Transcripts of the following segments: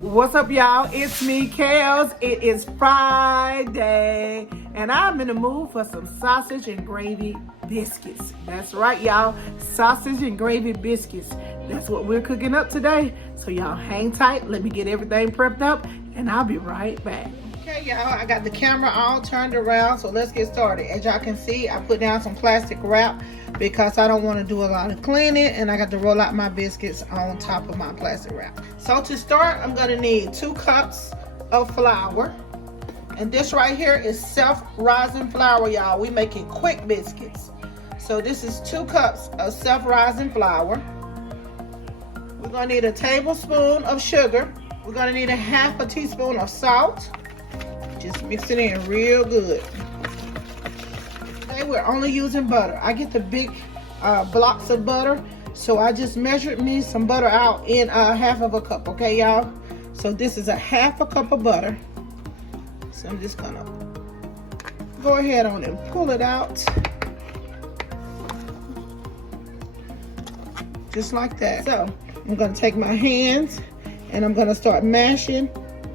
What's up, y'all? It's me, Kels. It is Friday, and I'm in the mood for some sausage and gravy biscuits. That's right, y'all. Sausage and gravy biscuits. That's what we're cooking up today. So y'all hang tight. Let me get everything prepped up, and I'll be right back. Okay, y'all, I got the camera all turned around, so let's get started. As y'all can see, I put down some plastic wrap because I don't want to do a lot of cleaning, and I got to roll out my biscuits on top of my plastic wrap. So to start, I'm going to need 2 cups of flour, and this right here is self-rising flour, y'all. We making quick biscuits. So this is 2 cups of self-rising flour. We're going to need a tablespoon of sugar. We're going to need a half a teaspoon of salt. Just mix it in real good. Today we're only using butter. I get the big blocks of butter, so I just measured me some butter out in half of a cup, okay, y'all? So this is a half a cup of butter. So I'm just gonna go ahead on and pull it out. Just like that. So I'm gonna take my hands and I'm gonna start mashing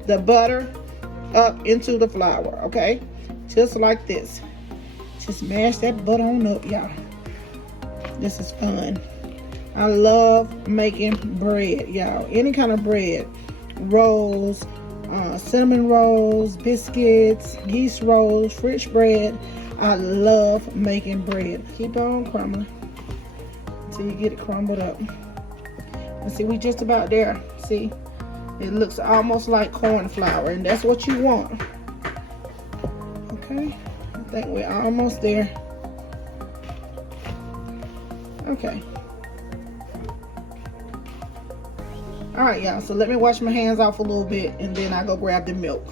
the butter up into the flour, okay? Just like this. Just mash that butter on up, y'all. This is fun. I love making bread, y'all. Any kind of bread. Rolls, cinnamon rolls, biscuits, yeast rolls, French bread. I love making bread. Keep on crumbling until you get it crumbled up. And see, we just about there. See? It looks almost like corn flour, and that's what you want. Okay, I think we're almost there. Okay. All right, y'all, so let me wash my hands off a little bit, and then I go grab the milk.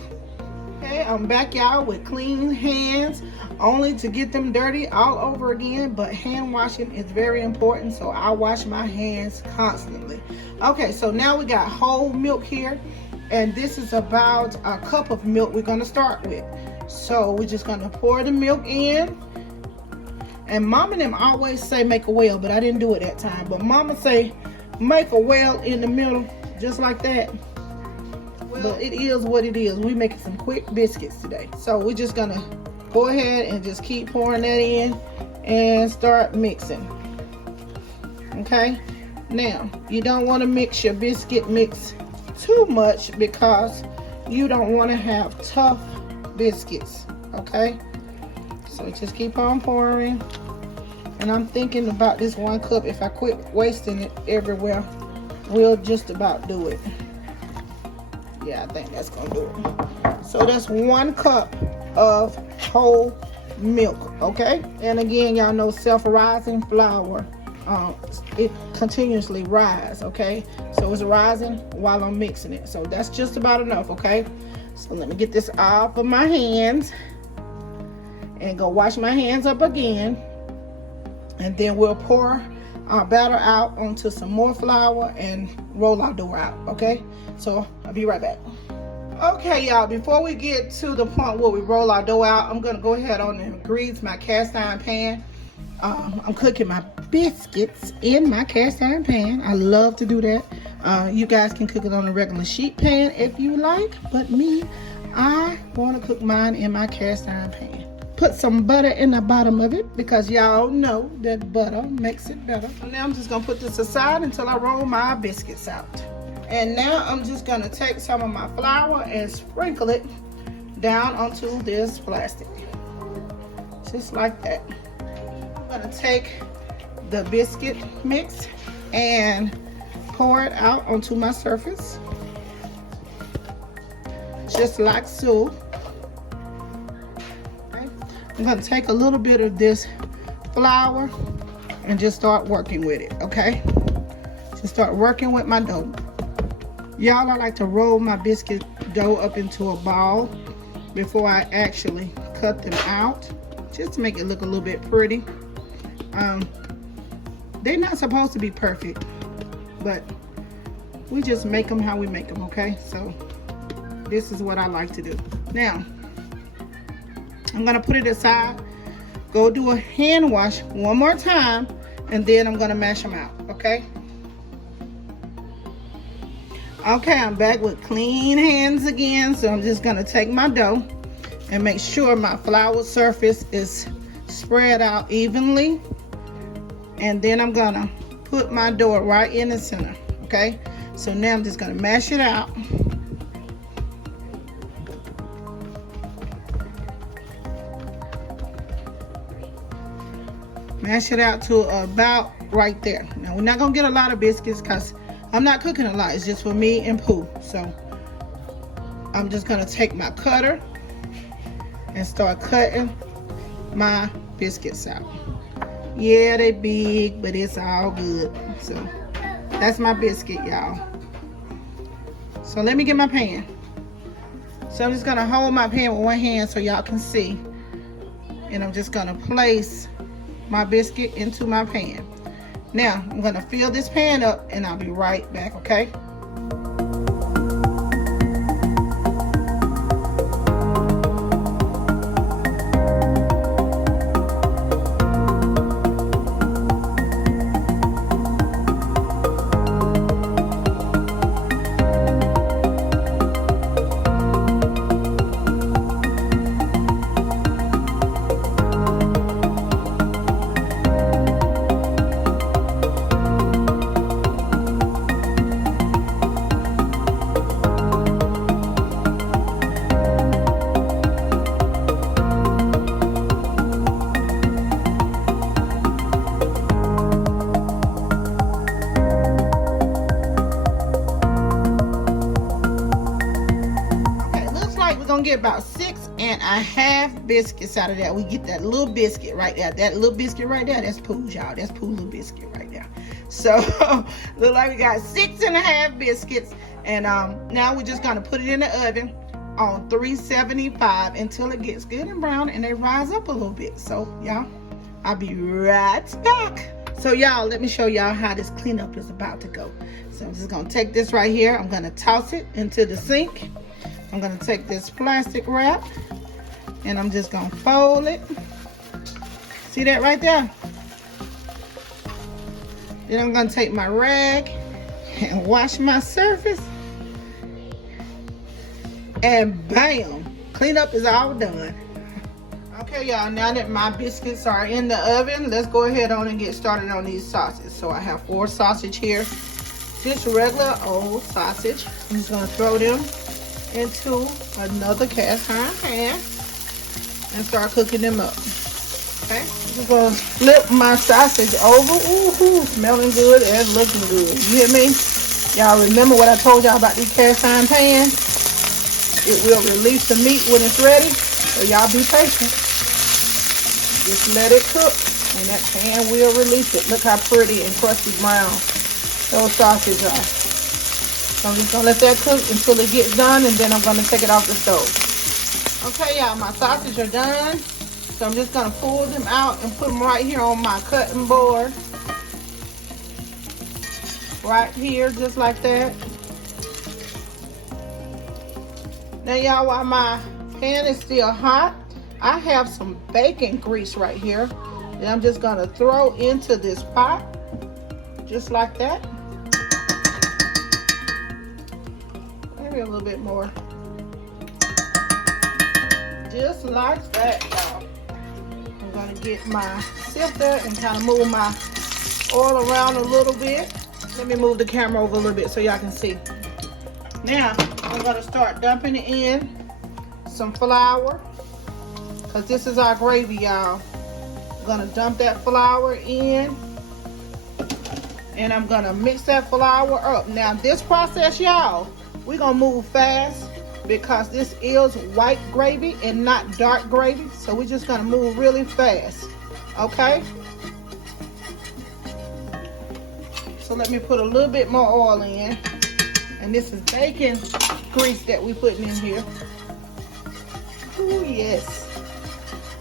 Okay, I'm back, y'all, with clean hands, only to get them dirty all over again, but hand washing is very important, so I wash my hands constantly. Okay, so now we got whole milk here, and this is about a cup of milk we're gonna start with. So we're just gonna pour the milk in, and Mom and them always say make a well, but I didn't do it that time. But Mama say make a well in the middle, just like that. But it is what it is. We making some quick biscuits today. So we're just gonna go ahead and just keep pouring that in and start mixing. Okay? Now, you don't want to mix your biscuit mix too much because you don't want to have tough biscuits. Okay? So just keep on pouring. And I'm thinking about this 1 cup. If I quit wasting it everywhere, we'll just about do it. Yeah, I think that's gonna do it. So that's 1 cup of whole milk, okay? And again, y'all know self-rising flour, it continuously rise, okay? So it's rising while I'm mixing it. So that's just about enough, okay? So let me get this off of my hands and go wash my hands up again. And then we'll pour our batter out onto some more flour and roll our dough out, okay? So I'll be right back. Okay, y'all, before we get to the point where we roll our dough out, I'm gonna go ahead on and grease my cast iron pan. I'm cooking my biscuits in my cast iron pan. I love to do that. You guys can cook it on a regular sheet pan if you like, but me, I wanna cook mine in my cast iron pan. Put some butter in the bottom of it because y'all know that butter makes it better. Now I'm just gonna put this aside until I roll my biscuits out. And now I'm just gonna take some of my flour and sprinkle it down onto this plastic. Just like that. I'm gonna take the biscuit mix and pour it out onto my surface. Just like so. I'm going to take a little bit of this flour and just start working with it, okay? Just start working with my dough. Y'all, I like to roll my biscuit dough up into a ball before I actually cut them out, just to make it look a little bit pretty. They're not supposed to be perfect, but we just make them how we make them, okay? So this is what I like to do. Now, I'm gonna put it aside, go do a hand wash one more time, and then I'm gonna mash them out, okay? Okay, I'm back with clean hands again. So I'm just gonna take my dough and make sure my flour surface is spread out evenly. And then I'm gonna put my dough right in the center, okay? So now I'm just gonna mash it out. Mash it out to about right there. Now we're not gonna get a lot of biscuits because I'm not cooking a lot. It's just for me and Pooh. So I'm just gonna take my cutter and start cutting my biscuits out. Yeah, they big, but it's all good. So that's my biscuit, y'all. So let me get my pan. So I'm just gonna hold my pan with one hand so y'all can see. And I'm just gonna place my biscuit into my pan. Now I'm gonna fill this pan up and I'll be right back, okay? Get about 6.5 biscuits out of that. We get that little biscuit right there. That little biscuit right there, that's Pooh's, y'all. That's Pooh's little biscuit right there. So look like we got 6.5 biscuits. And now we're just gonna put it in the oven on 375 until it gets good and brown and they rise up a little bit. So y'all, I'll be right back. So y'all, let me show y'all how this cleanup is about to go. So I'm just gonna take this right here. I'm gonna toss it into the sink. I'm gonna take this plastic wrap and I'm just gonna fold it. See that right there? Then I'm gonna take my rag and wash my surface. And bam, cleanup is all done. Okay, y'all, now that my biscuits are in the oven, let's go ahead on and get started on these sausages. So I have 4 sausage here. Just regular old sausage. I'm just gonna throw them into another cast iron pan and start cooking them up. Okay, I'm gonna flip my sausage over. Ooh, smelling good and looking good. You hear me? Y'all remember what I told y'all about these cast iron pans? It will release the meat when it's ready, so y'all be patient. Just let it cook and that pan will release it. Look how pretty and crusty brown those sausages are. So I'm just gonna let that cook until it gets done, and then I'm gonna take it off the stove. Okay, y'all, my sausages are done. So I'm just gonna pull them out and put them right here on my cutting board. Right here, just like that. Now y'all, while my pan is still hot, I have some bacon grease right here that I'm just gonna throw into this pot, just like that. A little bit more, just like that, y'all. I'm gonna get my sifter and kind of move my oil around a little bit. Let me move the camera over a little bit so y'all can see. Now I'm gonna start dumping in some flour, because this is our gravy, y'all. I'm gonna dump that flour in and I'm gonna mix that flour up. Now this process, y'all, we're gonna move fast because this is white gravy and not dark gravy. So we're just gonna move really fast, okay? So let me put a little bit more oil in. And this is bacon grease that we're putting in here. Ooh, yes.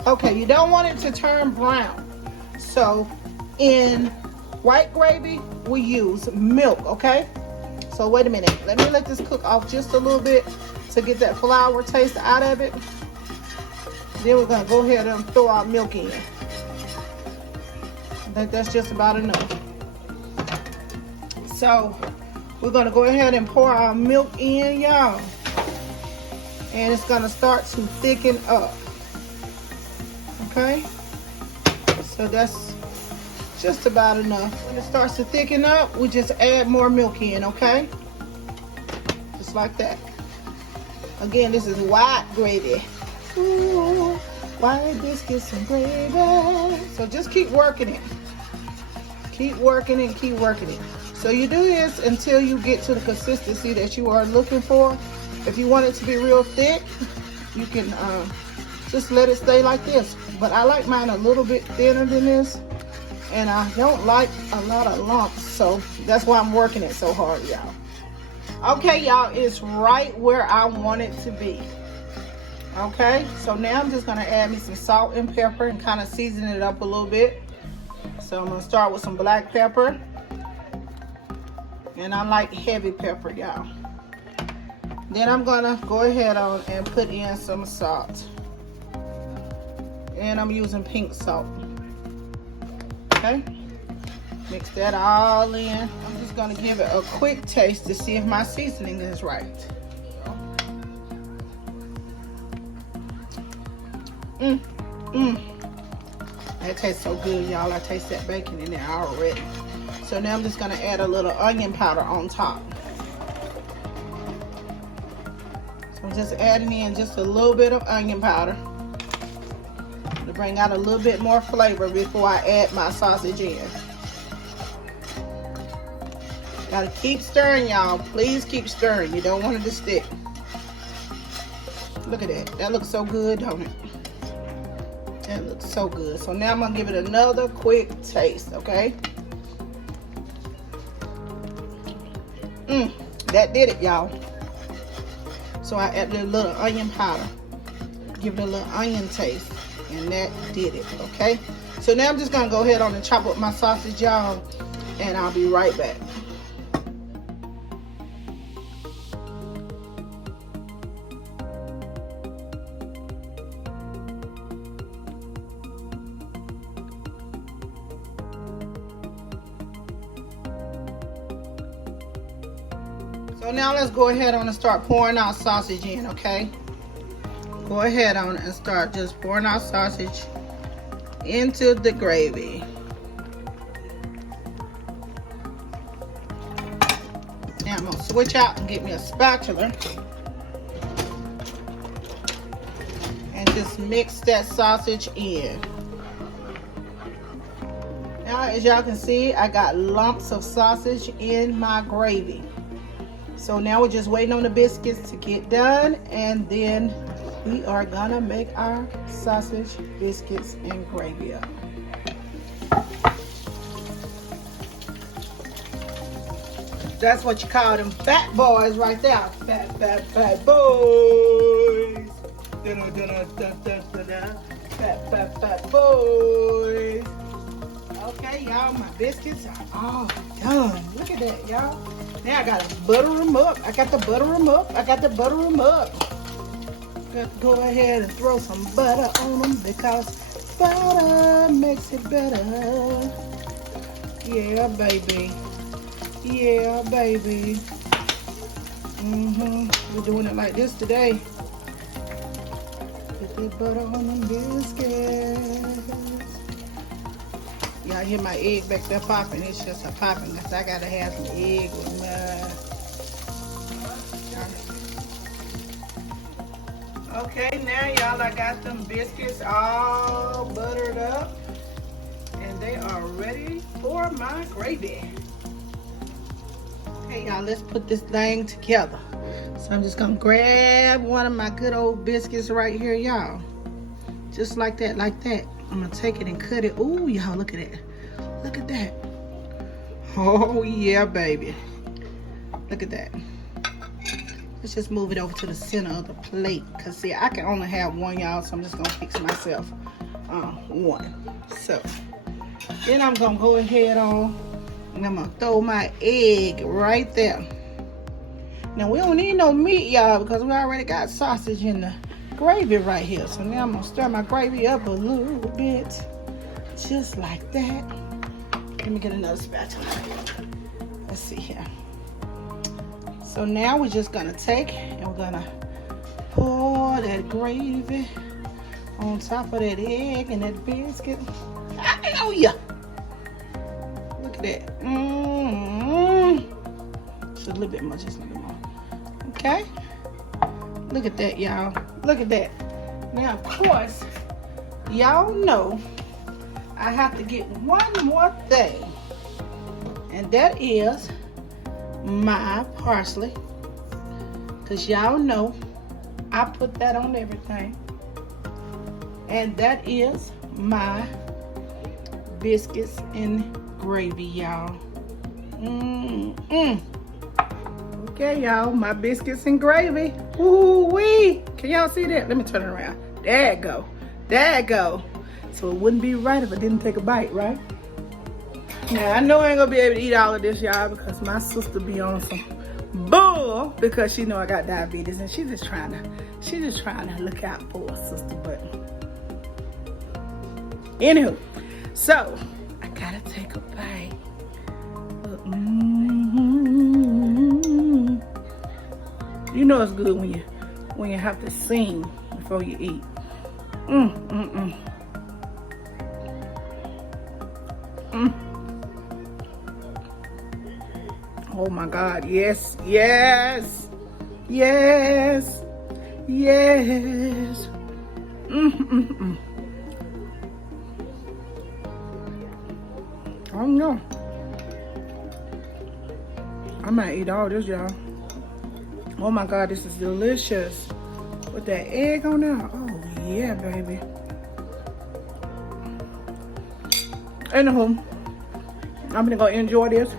Okay, you don't want it to turn brown. So in white gravy, we use milk, okay? So wait a minute, let me let this cook off just a little bit to get that flour taste out of it. Then we're gonna go ahead and throw our milk in. I think that's just about enough. So we're gonna go ahead and pour our milk in, y'all. And it's gonna start to thicken up. Okay? So that's just about enough. When it starts to thicken up, we just add more milk in, okay? Just like that. Again, this is white gravy. Ooh, white biscuits and gravy. So just keep working it. Keep working it, keep working it. So you do this until you get to the consistency that you are looking for. If you want it to be real thick, you can just let it stay like this. But I like mine a little bit thinner than this. And I don't like a lot of lumps. So that's why I'm working it so hard, y'all. Okay, y'all, it's right where I want it to be. Okay, so now I'm just gonna add me some salt and pepper and kind of season it up a little bit. So I'm gonna start with some black pepper. And I like heavy pepper, y'all. Then I'm gonna go ahead on and put in some salt. And I'm using pink salt. Okay, mix that all in. I'm just gonna give it a quick taste to see if my seasoning is right. That tastes so good, y'all. I taste that bacon in there already. So now I'm just gonna add a little onion powder on top. So I'm just adding in just a little bit of onion powder to bring out a little bit more flavor before I add my sausage in. Gotta keep stirring, y'all. Please keep stirring. You don't want it to stick. Look at that. That looks so good, don't it? That looks so good. So now I'm gonna give it another quick taste, okay? That did it, y'all. So I added a little onion powder. Give it a little onion taste. And that did it, okay? So now I'm just gonna go ahead on and chop up my sausage, y'all. And I'll be right back. So now let's go ahead on and start pouring our sausage in, okay? Go ahead on and start just pouring our sausage into the gravy. Now I'm gonna switch out and get me a spatula and just mix that sausage in. Now, as y'all can see, I got lumps of sausage in my gravy. So now we're just waiting on the biscuits to get done, and then we are gonna make our sausage, biscuits, and gravy up. That's what you call them fat boys right there. Fat, fat, fat boys. Fat, fat, fat boys. Okay, y'all, my biscuits are all done. Look at that, y'all. Now I gotta butter them up. I got to butter them up. Got to go ahead and throw some butter on them because butter makes it better. Yeah, baby. Yeah, baby. We're doing it like this today. Put the butter on them biscuits. Y'all hear my egg back there popping. It's just a popping because I gotta have some egg with mine. Okay, now y'all, I got them biscuits all buttered up and they are ready for my gravy. Okay, y'all, let's put this thing together. So I'm just gonna grab one of my good old biscuits right here, y'all. Just like that, like that. I'm gonna take it and cut it. Ooh, y'all, look at it. Look at that. Oh, yeah, baby. Look at that. Let's just move it over to the center of the plate. Because, see, I can only have one, y'all, so I'm just going to fix myself one. So, then I'm going to go ahead on and I'm going to throw my egg right there. Now, we don't need no meat, y'all, because we already got sausage in the gravy right here. So now I'm going to stir my gravy up a little bit. Just like that. Let me get another spatula. Let's see here. So now we're just gonna take and we're gonna pour that gravy on top of that egg and that biscuit. Oh yeah. Look at that. Just a little bit more, just a little bit more. Okay? Look at that, y'all. Look at that. Now, of course, y'all know I have to get one more thing. And that is my parsley. Because y'all know I put that on everything. And that is my biscuits and gravy, y'all. Okay, y'all, my biscuits and gravy. Woo-wee! Can y'all see that? Let me turn it around. There it go. There it go. So it wouldn't be right if I didn't take a bite, right? Now, I know I ain't gonna be able to eat all of this, y'all, because my sister be on some bull because she know I got diabetes and she's just trying to look out for her sister, but anywho, so I gotta take a bite. You know it's good when you have to sing before you eat. Oh my God, yes, yes, yes, yes. I don't know. I might eat all this, y'all. Oh my God, this is delicious. With that egg on there. Oh yeah, baby. Anywho, I'm gonna go enjoy this.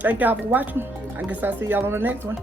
Thank y'all for watching. I guess I'll see y'all on the next one.